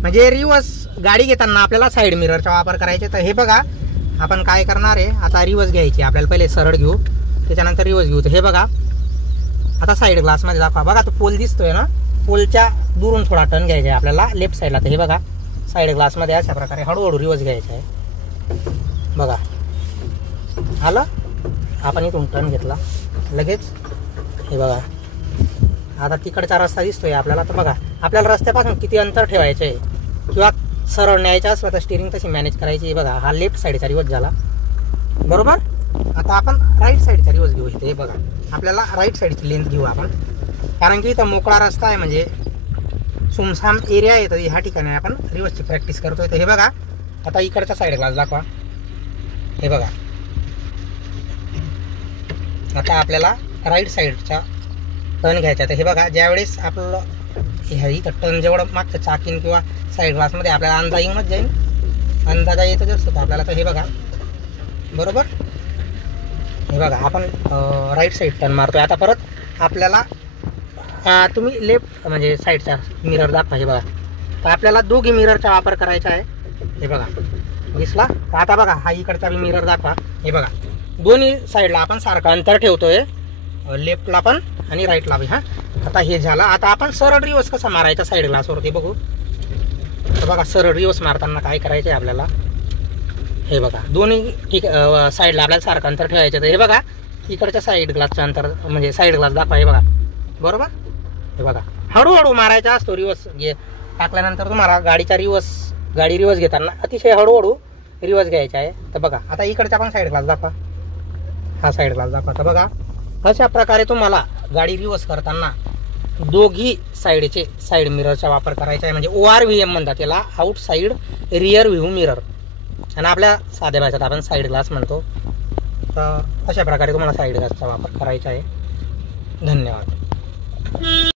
म्हणजे रिवर्स गाडी घेताना आपल्याला साईड मिररचा वापर करायचा. तर हे बघा आपण काय करणार आहे, आता रिवर्स घ्यायची आपल्याला. पहिले सरळ घेऊ, त्याच्यानंतर रिवर्स घेऊ. तर हे बघा आता साईड ग्लासमध्ये दाखवा. बघा तो पोल दिसतोय ना, पोलच्या दुरून थोडा टर्न घ्यायचा आहे आपल्याला लेफ्ट साईडला. तर हे बघा साईड ग्लासमध्ये अशा प्रकारे हळूहळू रिवर्स घ्यायचा आहे. बघा आलं, आपण इथून टर्न घेतला लगेच. हे बघा आता तिकडचा रस्ता दिसतोय आपल्याला. तर बघा आपल्याला रस्त्यापासून किती अंतर ठेवायचं आहे, किंवा सरळ न्यायचं असलं तर स्टिअरिंग तशी मॅनेज करायची. बघा हा लेफ्ट साईडचा रिवर्स झाला, बरोबर. आता आपण राईट साईडचा रिवर्स घेऊ. इथे बघा आपल्याला राईट साईडची लेंथ घेऊ आपण, कारण की इथं मोकळा रस्ता आहे, म्हणजे सुमसाम एरिया आहे. तर ह्या ठिकाणी आपण रिवर्सची प्रॅक्टिस करतोय. तर हे बघा आता इकडचा साईड ग्लास दाखवा. हे बघा आता आपल्याला राईट साईडचा टर्न घ्यायचा. तर हे बघा ज्यावेळेस आपल्याला ह्या इथं टर्न जेवढं मागचं चाकीन किंवा साईड ग्लासमध्ये आपल्याला अंदाज येऊनच जाईल, अंदाजा येतच असतो आपल्याला. तर हे बघा बरोबर. हे बघा आपण राईट साईड टर्न मारतोय. आता परत आपल्याला तुम्ही लेफ्ट म्हणजे साईडचा मिरर दाखवा. हे बघा तर आपल्याला दोघी मिररचा वापर करायचा आहे. हे बघा दिसला. तर आता बघा हा इकडचा मिरर दाखवा. हे बघा दोन्ही साईडला आपण सारखं अंतर ठेवतोय, लेफ्टला पण आणि राईटला बी. हां आता हे झालं. आता आपण सरळ रिवर्स कसा मारायचा साईड ग्लासवरती बघू. तर बघा सरळ रिवर्स मारताना काय करायचं आहे आपल्याला. हे बघा दोन्ही ठीक साईडला आपल्याला सारखं अंतर ठेवायचं. तर हे बघा इकडच्या साईड ग्लासचं अंतर म्हणजे साईड ग्लास दाखवा. हे बघा बरोबर. हे बघा हळूहळू मारायचा असतो रिवर्स टाकल्यानंतर. तुम्हाला गाडी रिवर्स घेताना अतिशय हळूहळू रिवर्स घ्यायचा आहे. तर बघा आता इकडचा पण साईड ग्लास दाखवा, हा साईड ग्लास दाखवा. तर बघा अशा प्रकारे तुम्हाला गाडी रिवर्स करताना दोघी साईडचे साईड मिररचा वापर करायचा आहे. म्हणजे ORVM म्हणतात त्याला, out side rear view mirror, आणि आपल्या साध्या भाषेत आपण साईड ग्लास म्हणतो. तर अशा प्रकारे तुम्हाला साईड ग्लासचा वापर करायचा आहे. धन्यवाद.